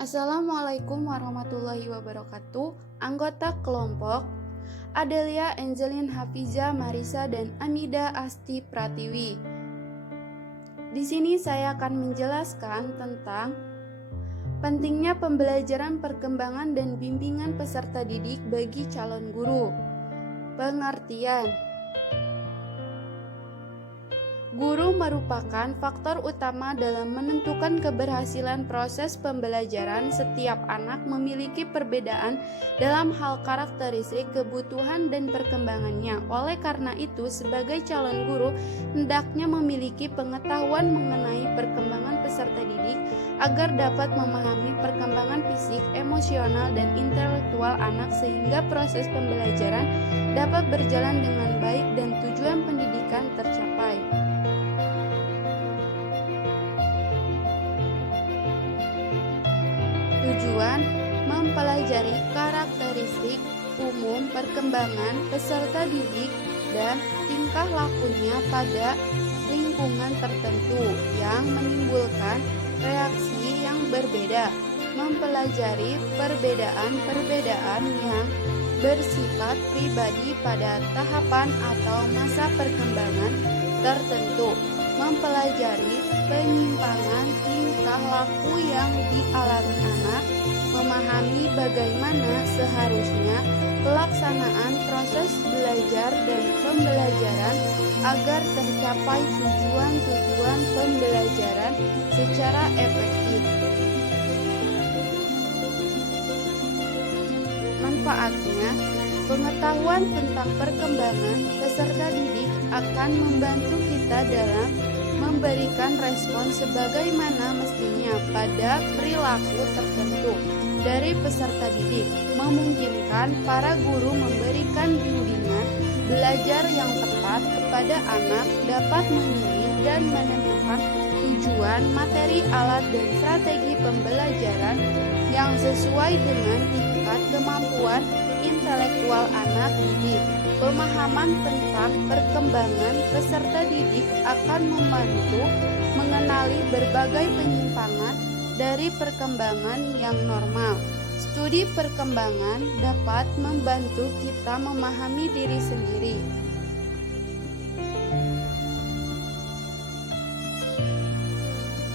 Assalamualaikum warahmatullahi wabarakatuh. Anggota kelompok Adelia Angelin Hafiza Marisa dan Amida Asti Pratiwi. Di sini saya akan menjelaskan tentang pentingnya pembelajaran perkembangan dan bimbingan peserta didik bagi calon guru. Pengertian: guru merupakan faktor utama dalam menentukan keberhasilan proses pembelajaran. Setiap anak memiliki perbedaan dalam hal karakteristik, kebutuhan, dan perkembangannya. Oleh karena itu, sebagai calon guru, hendaknya memiliki pengetahuan mengenai perkembangan peserta didik agar dapat memahami perkembangan fisik, emosional, dan intelektual anak sehingga proses pembelajaran dapat berjalan dengan baik dan tujuan pendidikan tercapai. Tujuan: mempelajari karakteristik umum perkembangan peserta didik dan tingkah lakunya pada lingkungan tertentu yang menimbulkan reaksi yang berbeda. Mempelajari perbedaan-perbedaan yang bersifat pribadi pada tahapan atau masa perkembangan tertentu. Mempelajari penyimpangan tingkah laku yang dialami anak, memahami bagaimana seharusnya pelaksanaan proses belajar dan pembelajaran agar tercapai tujuan-tujuan pembelajaran secara efektif. Manfaatnya: pengetahuan tentang perkembangan peserta didik akan membantu kita dalam memberikan respon sebagaimana mestinya pada perilaku tertentu dari peserta didik, memungkinkan para guru memberikan bimbingan belajar yang tepat kepada anak, dapat memilih dan menentukan tujuan, materi, alat, dan strategi pembelajaran yang sesuai dengan tingkat kemampuan intelektual anak didik. Pemahaman tentang perkembangan peserta didik akan membantu mengenali berbagai penyimpangan dari perkembangan yang normal. Studi perkembangan dapat membantu kita memahami diri sendiri.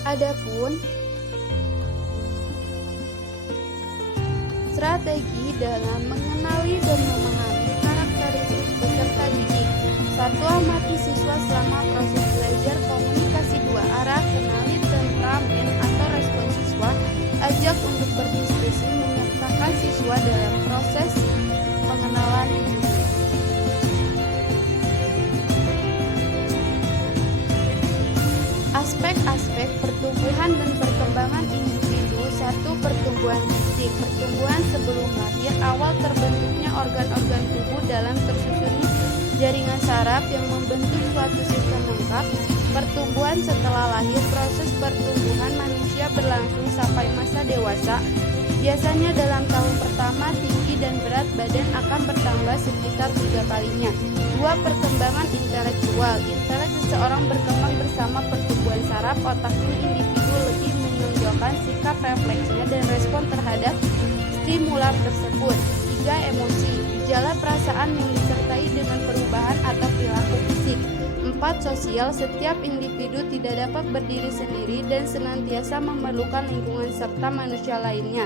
Adapun strategi dalam mengenali dan memahami karakteristik peserta didik. 1. Amati siswa selama proses belajar. Komunikasi dua arah. Kenali temperamen atau respon siswa. Ajak untuk berdiskusi, menyertakan siswa dalam proses pengenalan diri. Aspek-aspek pertumbuhan dan perkembangan individu. 1. Pertumbuhan fisik. Pertumbuhan sebelum lahir, awal terbentuknya organ-organ tubuh dalam tersusunnya jaringan saraf yang membentuk suatu sistem lengkap. Pertumbuhan setelah lahir. Proses pertumbuhan manusia berlangsung sampai masa dewasa. Biasanya dalam tahun pertama tinggi dan berat badan akan bertambah sekitar 3 kalinya. 2. Perkembangan intelektual. Intelek seseorang berkembang bersama pertumbuhan saraf otaknya. Individu lebih menonjolkan sikap refleksnya dan respon terhadap stimulan tersebut. 3. Emosi. Gejala perasaan yang disertai dengan perubahan atau perilaku fisik. 4. Sosial. Setiap individu tidak dapat berdiri sendiri dan senantiasa memerlukan lingkungan serta manusia lainnya.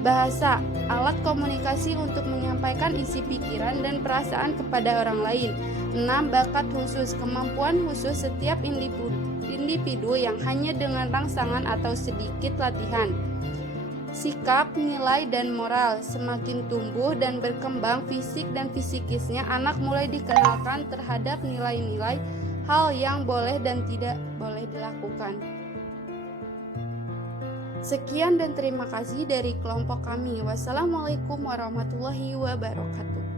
Bahasa, alat komunikasi untuk menyampaikan isi pikiran dan perasaan kepada orang lain. 6. Bakat khusus. Kemampuan khusus setiap individu yang hanya dengan rangsangan atau sedikit latihan. Sikap, nilai, dan moral. Semakin tumbuh dan berkembang fisik dan psikisnya, anak mulai dikenalkan terhadap nilai-nilai, hal yang boleh dan tidak boleh dilakukan. Sekian dan terima kasih dari kelompok kami. Wassalamualaikum warahmatullahi wabarakatuh.